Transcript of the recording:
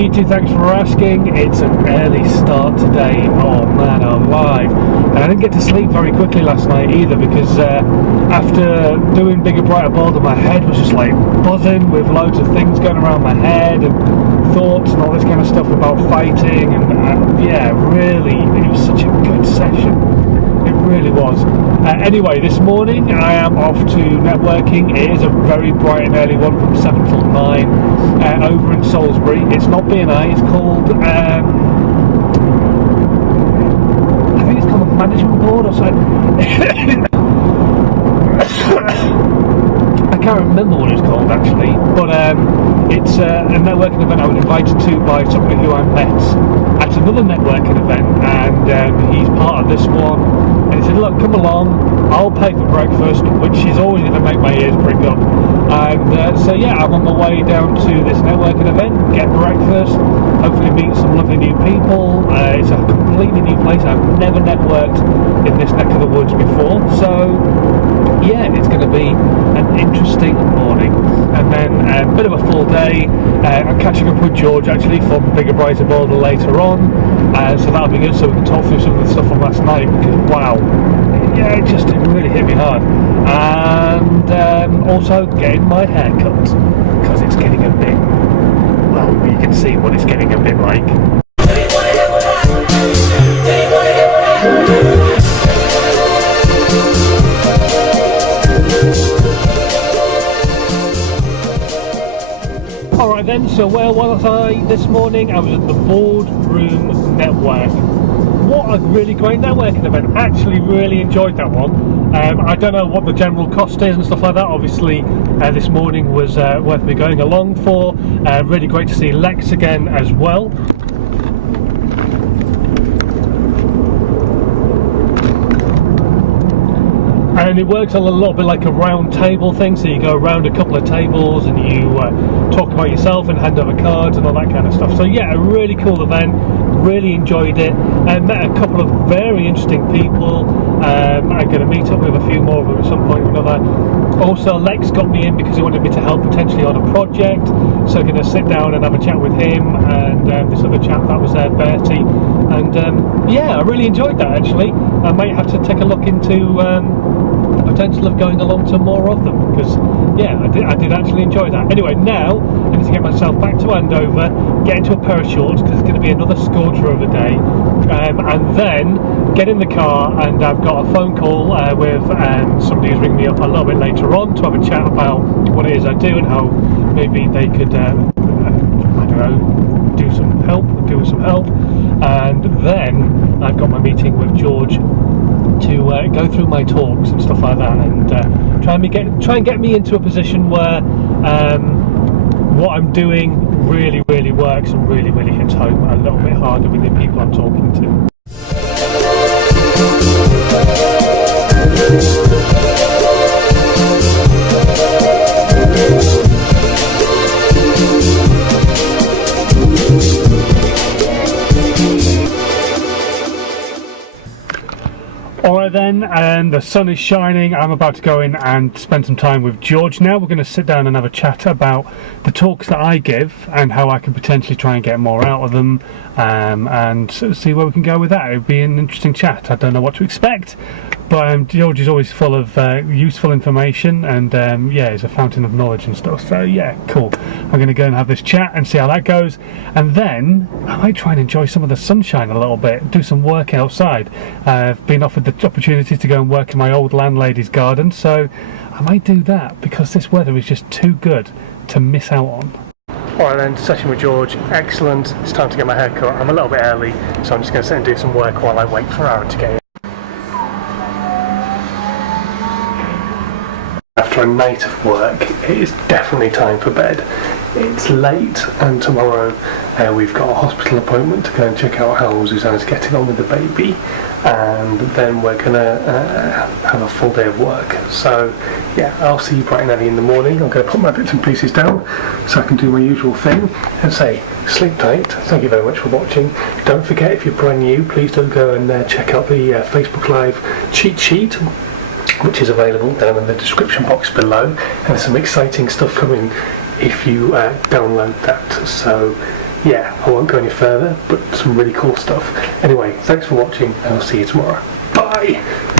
me too, thanks for asking. It's an early start today. Oh man, I'm alive. And I didn't get to sleep very quickly last night either, because after doing Bigger, Brighter, Bolder, my head was just like buzzing with loads of things going around my head and thoughts and all this kind of stuff about fighting. And yeah, really, it was such a good session. It really was. Anyway, this morning I am off to networking. It is a very bright and early one from 7 till 9 over in Salisbury. It's not B&I, it's called, I think it's called the Management Board or something. I can't remember what it's called actually, but it's a networking event I was invited to by somebody who I met at another networking event, and he's part of this one. And he said, look, come along, I'll pay for breakfast, which is always going to make my ears prick up. And so yeah, I'm on my way down to this networking event, get breakfast, hopefully meet some lovely new people. It's a completely new place. I've never networked in this neck of the woods before, so yeah, it's going to be an interesting morning. And then a bit of a full day. I'm catching up with George actually from Bigger, Brighter, Bolder later on. So that'll be good, so we can talk through some of the stuff from last night, because wow, yeah, it really hit me hard. And also getting my hair cut, because it's getting a bit, well, you can see what it's getting a bit like. Alright then, so where was I this morning? I was at the Boardroom Network. What a really great networking event. Actually really enjoyed that one. I don't know what the general cost is and stuff like that. Obviously this morning was worth me going along for. Really great to see Lex again as well. And it works a little bit like a round table thing, so you go around a couple of tables and you talk about yourself and hand over cards and all that kind of stuff. So yeah, a really cool event, really enjoyed it. I met a couple of very interesting people. I'm going to meet up with a few more of them at some point or another. Also, Lex got me in because he wanted me to help potentially on a project, so I'm going to sit down and have a chat with him and this other chap that was there, Bertie. And yeah, I really enjoyed that actually. I might have to take a look into the potential of going along to more of them, because yeah, I did actually enjoy that. Anyway, now I need to get myself back to Andover, get into a pair of shorts because it's going to be another scorcher of a day, and then get in the car, and I've got a phone call with somebody who's ringing me up a little bit later on to have a chat about what it is I do and how maybe they could I don't know, do some help, and then I've got my meeting with George to go through my talks and stuff like that, and try and get me into a position where what I'm doing really works and really hits home a little bit harder with the people I'm talking to. Alright then, and the sun is shining. I'm about to go in and spend some time with George now. We're going to sit down and have a chat about the talks that I give and how I can potentially try and get more out of them, and see where we can go with that. It'll be an interesting chat. I don't know what to expect, but George is always full of useful information, and yeah, he's a fountain of knowledge and stuff, so yeah, cool. I'm going to go and have this chat and see how that goes, and then I might try and enjoy some of the sunshine a little bit, do some work outside. I've been offered the opportunity to go and work in my old landlady's garden, so I might do that because this weather is just too good to miss out on. Alright then, session with George, excellent. It's time to get my hair cut. I'm a little bit early, so I'm just going to sit and do some work while I wait for Aaron to get in. After a night of work, it is definitely time for bed. It's late, and tomorrow we've got a hospital appointment to go and check out how Susanna's getting on with the baby, and then we're going to have a full day of work. So yeah, I'll see you bright and early in the morning. I'm going to put my bits and pieces down so I can do my usual thing and say sleep tight. Thank you very much for watching. Don't forget, if you're brand new, please do go and check out the Facebook Live cheat sheet, which is available down in the description box below, and there's some exciting stuff coming if you download that. So yeah, I won't go any further, but some really cool stuff. Anyway, thanks for watching, and I'll see you tomorrow. Bye!